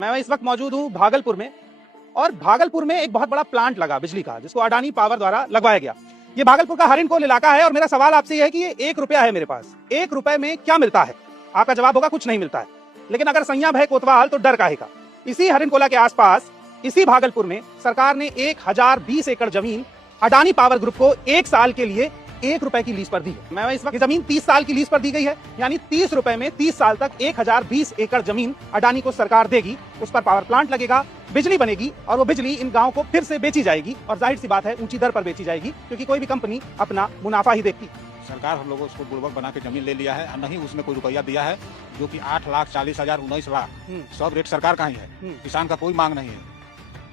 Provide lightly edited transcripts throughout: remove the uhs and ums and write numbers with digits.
मैं इस वक्त मौजूद हूँ भागलपुर में, और भागलपुर में एक बहुत बड़ा प्लांट लगा बिजली का, जिसको अडानी पावर द्वारा लगवाया गया। ये भागलपुर का हरिनकोल इलाका है, और मेरा सवाल आपसे यह है कि ये 1 रुपया है मेरे पास, 1 रुपए में क्या मिलता है? आपका जवाब होगा कुछ नहीं मिलता है। लेकिन अगर संयम है कोतवाल तो डर काहे का। इसी हरिनकोला के आसपास, इसी भागलपुर में सरकार ने 1020 एकड़ जमीन अडानी पावर ग्रुप को 1 साल के लिए 1 रुपए की लीज पर दी है। मैं इस वक्त जमीन 30 साल की लीज पर दी गई है, यानी 30 रुपए में 30 साल तक 1020 एकड़ जमीन अडानी को सरकार देगी। उस पर पावर प्लांट लगेगा, बिजली बनेगी, और वो बिजली इन गांवों को फिर से बेची जाएगी, और जाहिर सी बात है ऊंची दर पर बेची जाएगी, क्योंकि कोई भी कंपनी अपना मुनाफा ही देखती। सरकार हम लोगों उसको बुड़बक बना के जमीन ले लिया है, नहीं उसमें कोई रुपया दिया है, जो कि 8,40,000 19 लाख सब रेट सरकार का ही है। किसान का कोई मांग नहीं है,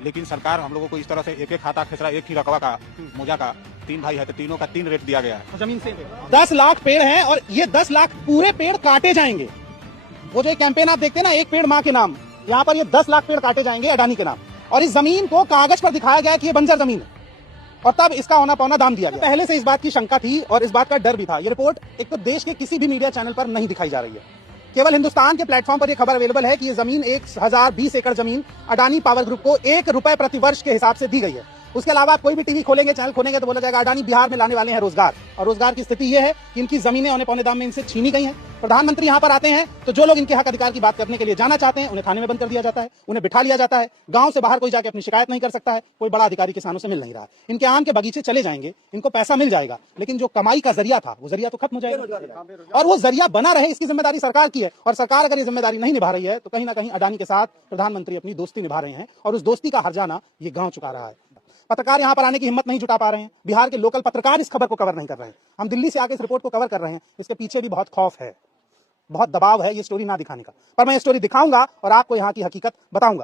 लेकिन सरकार हम लोगों को इस तरह से एक एक खाता खेसरा, एक ही रकबा का मोजा का, 3 भाई है तो तीनों का 3 रेट दिया गया है। जमीन से 10 लाख पेड़ हैं, और ये 10 लाख पूरे पेड़ काटे जाएंगे। वो जो कैंपेन आप देखते हैं ना, एक पेड़ माँ के नाम, यहाँ पर ये 10 लाख पेड़ काटे जाएंगे अडानी के नाम, और इस जमीन को कागज पर दिखाया गया कि ये बंजर जमीन है, और तब इसका औना पौना दाम दिया गया। पहले से इस बात की शंका थी और इस बात का डर भी था। ये रिपोर्ट एक तो देश के किसी भी मीडिया चैनल पर नहीं दिखाई जा रही है, केवल हिंदुस्तान के प्लेटफॉर्म पर यह खबर अवेलेबल है कि ये जमीन 1020 एकड़ जमीन अडानी पावर ग्रुप को 1 रुपए प्रति वर्ष के हिसाब से दी गई है। उसके अलावा आप कोई भी टीवी खोलेंगे, चैनल खोलेंगे, तो बोला जाएगा अडानी बिहार में लाने वाले हैं रोजगार, और रोजगार की स्थिति यह है कि इनकी जमीनें औने पौने दाम में इनसे छीनी गई हैं। प्रधानमंत्री यहाँ पर आते हैं तो जो लोग इनके हक अधिकार की बात करने के लिए जाना चाहते हैं, उन्हें थाने में बंद कर दिया जाता है, उन्हें बिठा लिया जाता है। गांव से बाहर कोई जाके अपनी शिकायत नहीं कर सकता है, कोई बड़ा अधिकारी किसानों से मिल नहीं रहा है। इनके आम के बगीचे चले जाएंगे, इनको पैसा मिल जाएगा, लेकिन जो कमाई का जरिया था वो जरिया तो खत्म हो जाएगा, और वो जरिया बना रहे इसकी जिम्मेदारी सरकार की है। और सरकार अगर ये जिम्मेदारी नहीं निभा रही है तो कहीं ना कहीं अडानी के साथ प्रधानमंत्री अपनी दोस्ती निभा रहे हैं, और उस दोस्ती का हर्जाना ये गांव चुका रहा है। पत्रकार यहां पर आने की हिम्मत नहीं जुटा पा रहे हैं, बिहार के लोकल पत्रकार इस खबर को कवर नहीं कर रहे हैं। हम दिल्ली से आके इस रिपोर्ट को कवर कर रहे हैं, इसके पीछे भी बहुत खौफ है, बहुत दबाव है ये स्टोरी ना दिखाने का। पर मैं ये स्टोरी दिखाऊंगा और आपको यहाँ की हकीकत बताऊंगा।